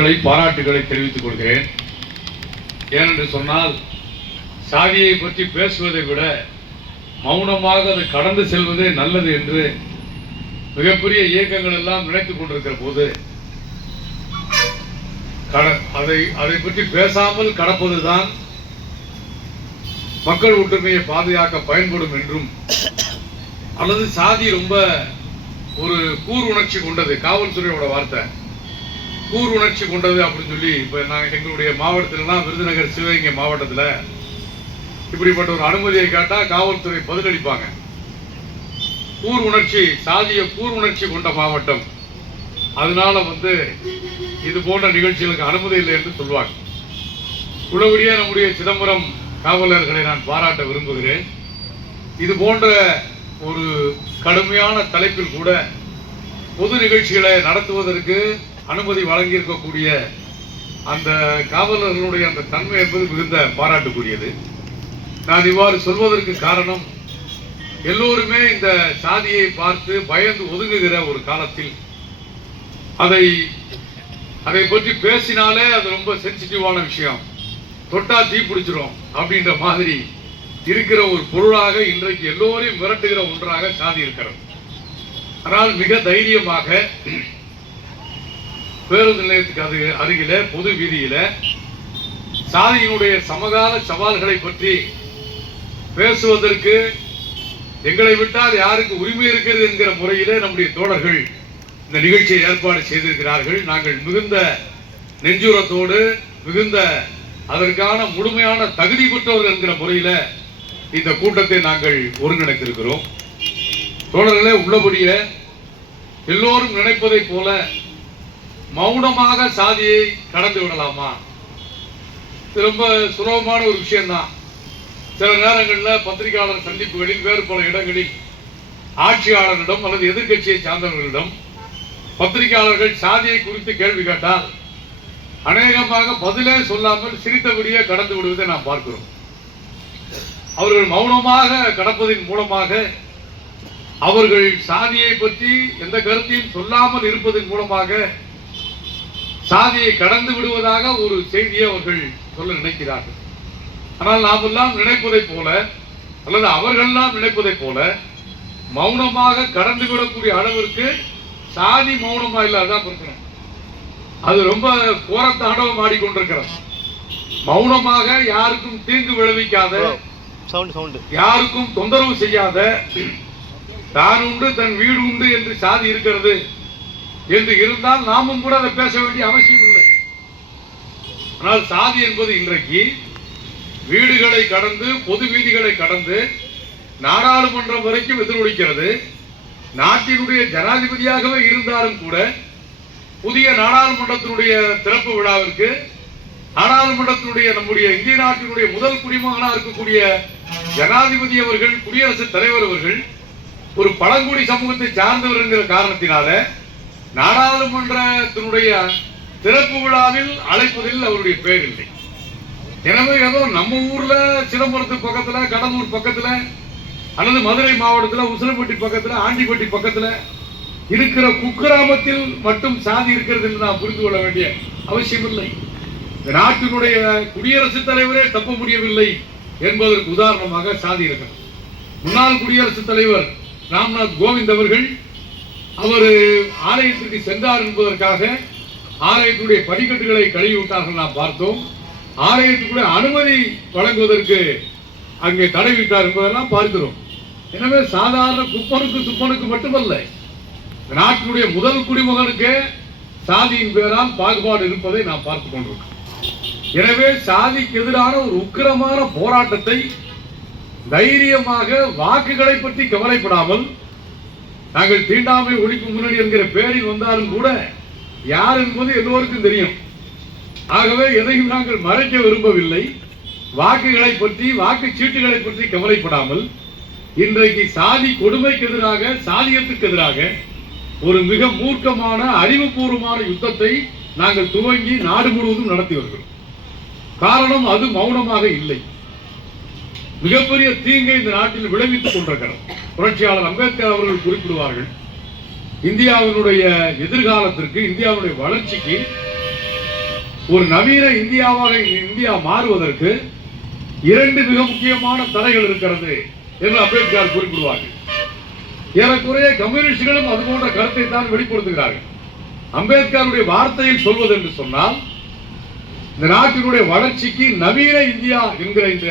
களை பாராட்டுகளை தெரிவித்துக் கொள்கிறேன். ஏனென்று சொன்னால் சாதியை பற்றி பேசுவதை விட மௌனமாக அதை கடந்து செல்வதே நல்லது என்று மிகப்பெரிய இயக்கங்கள் எல்லாம் நினைத்துக் கொண்டிருக்கிற போது அதை அதை பற்றி பேசாமல் கடப்பதுதான் மக்கள் ஒற்றுமையை பாதுகாக்க பயன்படும் என்றும் அல்லது சாதி ரொம்ப ஒரு கூர் உணர்ச்சி கொண்டது. காவல்துறையோட வார்த்தை. கூர் உணர்ச்சி கொண்டது அப்படின்னு சொல்லி இப்போ நாங்கள் எங்களுடைய மாவட்டத்திலலாம் விருதுநகர் சிவகங்கை மாவட்டத்தில் இப்படிப்பட்ட ஒரு அனுமதியை கேட்டால் காவல்துறை பதிலளிப்பாங்க. கூர் உணர்ச்சி சாதிய கூர் உணர்ச்சி கொண்ட மாவட்டம். அதனால வந்து இது போன்ற நிகழ்ச்சிகளுக்கு அனுமதி இல்லை என்று சொல்வாங்க. உள்ளபடியே நம்முடைய சிதம்பரம் காவலர்களை நான் பாராட்ட விரும்புகிறேன். இது போன்ற ஒரு கடுமையான தலைப்பில் கூட பொது நிகழ்ச்சிகளை நடத்துவதற்கு அனுமதி வழங்கியிருக்கக்கூடிய அந்த காவலர்களுடைய அந்த தன்மை என்பது மிகுந்த பாராட்டுக்குரியது. நான் இவ்வாறு சொல்வதற்கு காரணம் எல்லோருமே இந்த சாதியை பார்த்து பயந்து ஒதுங்குகிற ஒரு காலத்தில் அதை அதை பற்றி பேசினாலே அது ரொம்ப சென்சிட்டிவான விஷயம். தொட்டா தீ பிடிச்சிரும் அப்படின்ற மாதிரி இருக்கிற ஒரு பொருளாக இன்றைக்கு எல்லோரையும் மிரட்டுகிற ஒன்றாக சாதி இருக்கிறது. ஆனால் மிக தைரியமாக பேருந்து நிலையத்துக்கு அது அருகில பொது வீதியில சாதியினுடைய சமகால சவால்களை பற்றி பேசுவதற்கு எங்களை விட்டால் யாருக்கு உரிமை இருக்கிறது என்கிற முறையிலே நம்முடைய தோழர்கள் இந்த நிகழ்ச்சியை ஏற்பாடு செய்திருக்கிறார்கள். நாங்கள் மிகுந்த நெஞ்சுரத்தோடு மிகுந்த அதற்கான முழுமையான தகுதி பெற்றவர்கள் என்கிற முறையில இந்த கூட்டத்தை நாங்கள் ஒருங்கிணைத்திருக்கிறோம். தோழர்களே உள்ளபடியே எல்லோரும் நினைப்பதைப் போல மௌனமாக சாதியை கடந்து விடலாமா? ரொம்ப சுலபமான ஒரு விஷயம்தான். சில நேரங்களில் பத்திரிகையாளர் சந்திப்புகளில் வேறு பல இடங்களில் ஆட்சியாளரிடம் அல்லது எதிர்க்கட்சியை சார்ந்தவர்களிடம் பத்திரிகையாளர்கள் சாதியை குறித்து கேள்வி கேட்டால் அநேகமாக பதிலே சொல்லாமல் சிரித்தபடியே கடந்து விடுவதை நாம் பார்க்கிறோம். அவர்கள் மௌனமாக கடப்பதின் மூலமாக அவர்கள் சாதியை பற்றி எந்த கருத்தையும் சொல்லாமல் இருப்பதன் மூலமாக சாதியை கடந்து விடுவதாக ஒரு செய்தியை அவர்கள் சொல்ல நினைக்கிறார்கள். ஆனால் நாம் எல்லாம் நினைப்பதைப் போல அல்லது அவர்கள்லாம் நினைப்பதைப் போல மௌனமாக கடந்து விடக்கூடிய அளவிற்கு சாதி மௌனமா இல்லாதான் இருக்கணும் அது ரொம்ப கோர தாண்டவம் ஆடிக்கொண்டிருக்கிறது மௌனமாக யாருக்கும் தீங்கு விளைவிக்காத சவுண்டு சவுண்டு யாருக்கும் தொந்தரவு செய்யாத தான் உண்டு தன் வீடு உண்டு என்று சாதி இருக்கிறது. என்று இருந்தால் நாமும் கூட அதை பேச வேண்டிய அவசியம் இல்லை. ஆனால் சாதி என்பது இன்றைக்கு வீடுகளை கடந்து பொது வீதிகளை கடந்து நாடாளுமன்றம் வரைக்கும் எதிரொலிக்கிறது. நாட்டினுடைய ஜனாதிபதியாகவே இருந்தாலும் கூட புதிய நாடாளுமன்றத்தினுடைய திறப்பு விழாவிற்கு நாடாளுமன்றத்தினுடைய நம்முடைய இந்திய நாட்டினுடைய முதல் குடிமகனாக இருக்கக்கூடிய ஜனாதிபதி அவர்கள் குடியரசுத் தலைவர் அவர்கள் ஒரு பழங்குடி சமூகத்தை சார்ந்தவர் என்கிற காரணத்தினால நாடாளுமன்றத்தினுடைய திறப்பு விழாவில் அழைப்பதில் அவருடைய பெயர் இல்லை எனவே ஏதோ நம்ம ஊர்ல சிதம்பரத்துக்கு பக்கத்துல கடலூர் பக்கத்துல அல்லது மதுரை மாவட்டத்துல உசிலம்பட்டி பக்கத்துல ஆண்டிப்பட்டி பக்கத்துல இருக்கிற குக்கிராமத்தில் மட்டும் சாதி இருக்கிறது என்று நாம் புரிந்து கொள்ள வேண்டிய அவசியம் இல்லை நாட்டினுடைய குடியரசுத் தலைவரே தப்ப முடியவில்லை என்பதற்கு உதாரணமாக சாதி இருக்கிறது. முன்னாள் குடியரசுத் தலைவர் ராம்நாத் கோவிந்த் அவர்கள் அவர் ஆலயத்திற்கு சென்றார் என்பதற்காக ஆலயத்துடைய படிக்கட்டுகளை கழுவி விட்டார்கள் நாம் பார்த்தோம். ஆலயத்துக்குள்ள அனுமதி வழங்குவதற்கு அங்கே தடை விட்டார் என்பதெல்லாம் பார்க்கிறோம். எனவே சாதாரண குப்பனுக்கு துப்பனுக்கு மட்டுமல்ல நாட்டினுடைய முதல் குடிமகனுக்கு சாதியின் பேரால் பாகுபாடு இருப்பதை நாம் பார்த்து கொண்டிருக்கோம் எனவே சாதிக்கு எதிரான ஒரு உக்கிரமான போராட்டத்தை தைரியமாக வாக்குகளை பற்றி கவலைப்படாமல் நாங்கள் தீண்டாமை ஒழிப்பு முன்னணி என்கிற பெயரில் வந்தாலும் கூட யார் என்பது எல்லோருக்கும் தெரியும். ஆகவே எதையும் நாங்கள் மறைக்க விரும்பவில்லை. வாக்குகளை பற்றி வாக்கு சீட்டுகளை பற்றி கவலைப்படாமல் இன்றைக்கு சாதி கொடுமைக்கு எதிராக சாதியத்துக்கு எதிராக ஒரு மிக மூர்க்கமான அறிவுபூர்வமான யுத்தத்தை நாங்கள் துவங்கி நாடு முழுவதும் நடத்தி வருகிறோம். காரணம் அது மௌனமாக இல்லை. மிகப்பெரிய தீங்கை இந்த நாட்டில் விளைவித்துக் கொண்டிருக்கிறார் புரட்சியாளர் அம்பேத்கர் அவர்கள் குறிப்பிடுவார்கள் இந்தியாவினுடைய எதிர்காலத்திற்கு இந்தியாவுடைய வளர்ச்சிக்கு ஒரு நவீன இந்தியாவாக இந்தியா மாறுவதற்கு இரண்டு மிக முக்கியமான தடைகள் இருக்கிறது என்று அம்பேத்கர் குறிப்பிடுவார்கள். ஏறக்குறைய கம்யூனிஸ்டுகளும் அது போன்ற கருத்தை தான் வெளிப்படுத்துகிறார்கள். அம்பேத்கருடைய வார்த்தையில் சொல்வது என்று சொன்னால் இந்த நாட்டினுடைய வளர்ச்சிக்கு நவீன இந்தியா என்கிற இந்த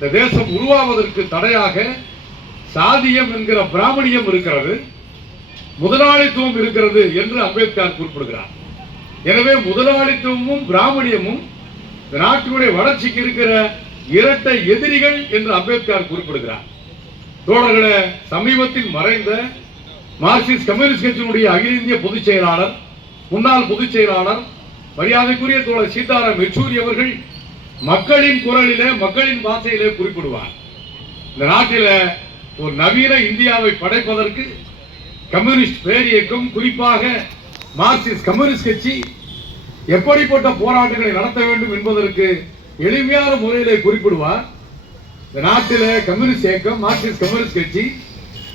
இந்த தேசம் உருவாவதற்கு தடையாக சாதியம் என்கிற பிராமணியம் இருக்கிறது முதலாளித்துவம் இருக்கிறது என்று அம்பேத்கர் குறிப்பிடுகிறார். எனவே முதலாளித்துவமும் பிராமணியமும் நாட்டினுடைய வளர்ச்சிக்கு இருக்கிற இரட்டை எதிரிகள் என்று அம்பேத்கர் குறிப்பிடுகிறார். தோழர்களே சமீபத்தில் மறைந்த மார்க்சிஸ்ட் கம்யூனிஸ்ட் கட்சியினுடைய அகில இந்திய பொதுச் செயலாளர் முன்னாள் பொதுச் செயலாளர் மரியாதைக்குரிய தோழர் சீதாராம் யெச்சூரி அவர்கள் மக்களின் குரலில மக்களின் பாஷையிலே குறிப்பிடுவார். இந்த நாட்டில ஒரு நவீன இந்தியாவை படைப்பதற்கு கம்யூனிஸ்ட் பேரியக்கம் குறிப்பாக மார்க்சிஸ்ட் கம்யூனிஸ்ட் கட்சி எப்படிப்பட்ட போராட்டங்களை நடத்த வேண்டும் என்பதற்கு எளிமையான முறையிலே குறிப்பிடுவார். இந்த நாட்டில கம்யூனிஸ்ட் இயக்கம் மார்க்சிஸ்ட் கம்யூனிஸ்ட் கட்சி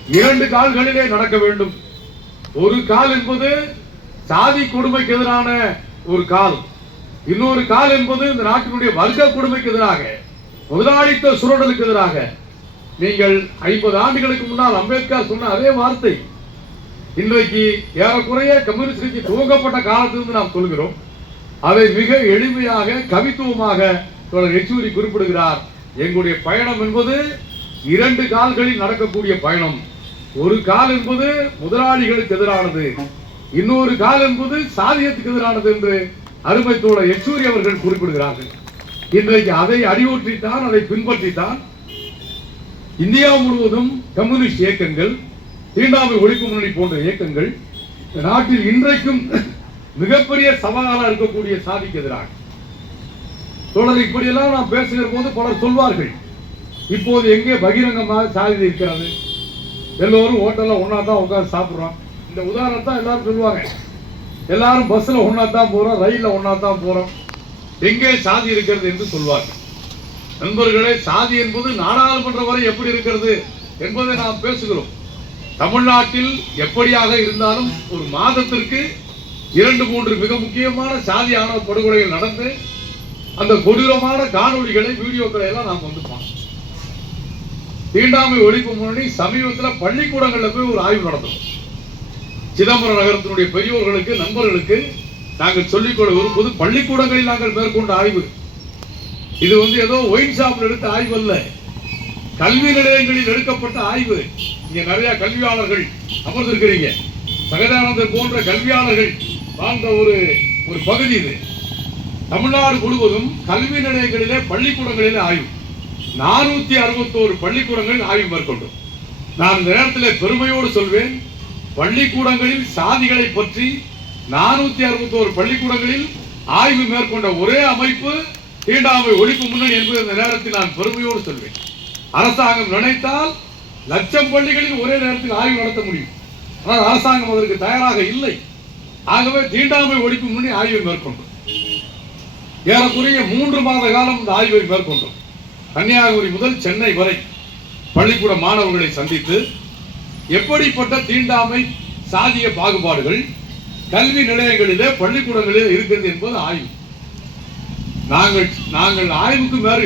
இரண்டு கால்களிலே நடக்க வேண்டும். ஒரு கால் என்பது சாதி கொடுமைக்கு எதிரான ஒரு கால். இன்னொரு கால் என்பது இந்த நாட்டினுடைய வர்க்க கொடுமைக்கு எதிராக முதலாளித்த சுரடலுக்கு எதிராக. நீங்கள் ஐம்பது ஆண்டுகளுக்கு முன்னால் அம்பேத்கர் சொன்ன அதே வார்த்தை. இன்றைக்கு ஏறக்குறைய கம்யூனிஸ்ட் கட்சி துவங்கப்பட்ட காலத்திலிருந்து நாம் சொல்கிறோம். அதை மிக எளிமையாக கவித்துவமாக தொடர் யெச்சூரி குறிப்பிடுகிறார். எங்களுடைய பயணம் என்பது இரண்டு கால்களில் நடக்கக்கூடிய பயணம். ஒரு கால் என்பது முதலாளிகளுக்கு எதிரானது. இன்னொரு கால் என்பது சாதியத்துக்கு எதிரானது என்று அருமை தோழர் யெச்சூரி அவர்கள் குறிப்பிடுகிறார்கள். இன்றைக்கு அதை அறிவுற்றித்தான் அதை பின்பற்றித்தான் இந்தியா முழுவதும் கம்யூனிஸ்ட் இயக்கங்கள் தீண்டாமை ஒழிப்பு முன்னணி போன்ற இயக்கங்கள் நாட்டில் இன்றைக்கும் மிகப்பெரிய சவாலாக இருக்கக்கூடிய சாதிக்கு எதிராக. தொடர் இப்படியெல்லாம் நாம் பேசுகிற போது பலர் சொல்வார்கள் இப்போது எங்கே பகிரங்கமாக சாதி இருக்கிறது? எல்லோரும் ஹோட்டல்ல ஒன்றா தான் உட்கார்ந்து சாப்பிட்றோம். இந்த உதாரணத்தான் எல்லாரும் சொல்லுவாங்க. எல்லாரும் பஸ்ல ஒன்னா தான் போறோம் ரயில்ல ஒன்னா தான் போறோம். எங்கே சாதி இருக்கிறது என்று சொல்வார்கள். நண்பர்களே சாதி என்பது நாடாளுமன்ற வரை எப்படி இருக்கிறது என்பதை நாம் பேசுகிறோம். தமிழ்நாட்டில் எப்படியாக இருந்தாலும் ஒரு மாதத்திற்கு இரண்டு மூன்று மிக முக்கியமான சாதி ஆணவ படுகொலைகள் நடந்து அந்த கொடூரமான காணொளிகளை வீடியோக்களை எல்லாம் நாம் வந்து பார்த்தோம் தீண்டாமை ஒழிப்பு முன்னணி சமீபத்தில் பள்ளிக்கூடங்கள்ல போய் ஒரு ஆய்வு நடந்தோம் சிதம்பரம் நகரத்தினுடைய பெரியோர்களுக்கு நண்பர்களுக்கு நாங்கள் சொல்லிக்கொள்ள விரும்புவது பள்ளிக்கூடங்களில் நாங்கள் மேற்கொண்ட ஆய்வு. இது வந்து ஏதோ ஒயின் ஷாப்ல எடுத்த ஆய்வு அல்ல. கல்வி நிலையங்களில் எடுக்கப்பட்ட ஆய்வு. இங்க நிறைய கல்வியாளர்கள் அமர்ந்திருக்கிறீங்க. சகஜானந்தர் போன்ற கல்வியாளர்கள் வாழ்ந்த ஒரு ஒரு பகுதி இது. தமிழ்நாடு முழுவதும் கல்வி நிலையங்களிலே பள்ளிக்கூடங்களிலே ஆய்வு. நானூத்தி அறுபத்தோரு பள்ளிக்கூடங்களில் ஆய்வு மேற்கொண்டோம். நான் இந்த நேரத்தில் பெருமையோடு சொல்வேன் பள்ளிக்கூடங்களில் சாதிகளை பற்றி நானூத்தி அறுபத்தோரு பள்ளிக்கூடங்களில் ஆய்வு மேற்கொண்ட ஒரே அமைப்பு தீண்டாமை ஒழிப்பு முன்னணி என்பது இந்த நேரத்தில் நான் பெருமையோடு சொல்வேன். அரசாங்கம் நினைத்தால் லட்சம் பள்ளிகளில் ஒரே நேரத்தில் ஆய்வு நடத்த முடியும். ஆனால் அரசாங்கம் அதற்கு தயாராக இல்லை. ஆகவே தீண்டாமை ஒழிப்பு முன்னணி ஆய்வை மேற்கொண்டோம். ஏறக்குறைய மூன்று மாத காலம் இந்த ஆய்வை மேற்கொண்டோம். கன்னியாகுமரி முதல் சென்னை வரை பள்ளிக்கூட மாணவர்களை சந்தித்து எப்படிப்பட்ட தீண்டாமை சாதிய பாகுபாடுகள் கல்வி நிலையங்களிலே பள்ளிக்கூடங்களிலே இருக்கிறது என்பது ஆய்வு. நாங்கள் நாங்கள் ஆய்வுக்கு மேல்